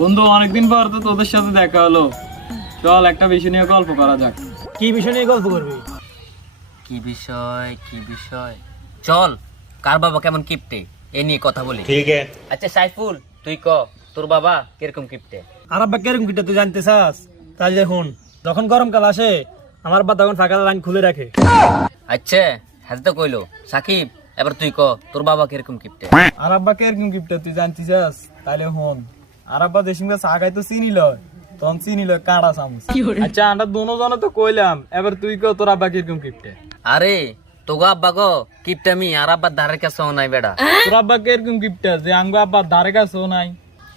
বন্ধু, অনেকদিন পর তো তোদের সাথে দেখা হলো। চল একটা বিষয় নিয়ে গল্প করা যাক। কি বিষয় নিয়ে গল্প করবি? কি বিষয়? চল, কার বাবা কেমন কিপটে এ নিয়ে কথা বলি। ঠিক আছে। আচ্ছা সাইফুল, তুই ক তোর বাবা কিরকম কিপটে? আর আব্বা কিরকম কিটা তুই জানতে চাস? তাহলে দেখুন, যখন গরমকাল আসে আমার আব্বা তখন ফাঁকা লাইন খুলে রাখে। আচ্ছা, হাতে তো কইলো। সাকিব, এবার তুই ক তোর বাবা কিরকম কিপটে? আর আব্বা কিরকম গিফট তুই জানতে চাস? তাহলে হন, আর আব্বা যে সঙ্গে চা খাই তো চিনি লয়, তখন চিনি লয় কাঁড়া চামচ। আচ্ছা, আমরা দোনো জনে তো কইলাম, এবার তুই ক তোর আব্বা কিরকম গিফট। আরে তোগো আব্বা গো কিপটামি আর আব্বার ধারের কাছেও নাই বেড়া। তোর আব্বা কিরকম গিফট যে আঙ্গ আব্বার ধারে কাছেও নাই?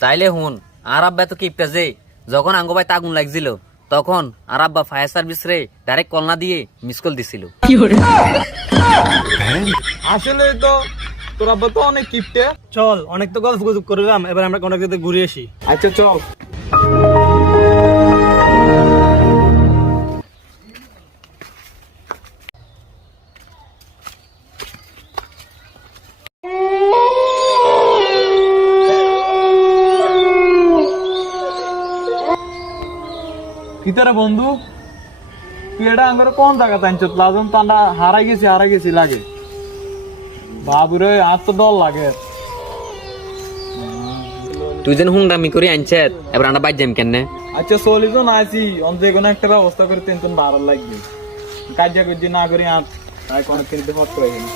তাইলে হুন, আর আব্বা তো কিপটা যে যখন আঙ্গ ভাই আগুন লাগছিল তখন আর আব্বা ফায়ার সার্ভিস রে ডাইরেক্ট কল না দিয়ে মিস কল দিছিল। আসলে তো তোর আব্বা তো অনেক গিফটে। চল, অনেক তো গল্প গুজব করলাম, এবার আমরা কোন জায়গাতে ঘুরে আসি। আচ্ছা চল। কিতারে বন্ধু, তুই এটা আঙ্গরে কোন জায়গা টানছত? লাজন তো আমরা হারাই গেছি লাগে। বাবুরে আর তো ডর লাগে। তুই যেন হুংদামি করে আনছে, এবার আমরা বাইর যাম কেন? আচ্ছা চলি তো না আছি, যে কোনো একটা ব্যবস্থা করে টেনশন বাড়ার লাগবে। কাজা করছি না করি আর তাই কোনো কিনতে হট করে গেলি।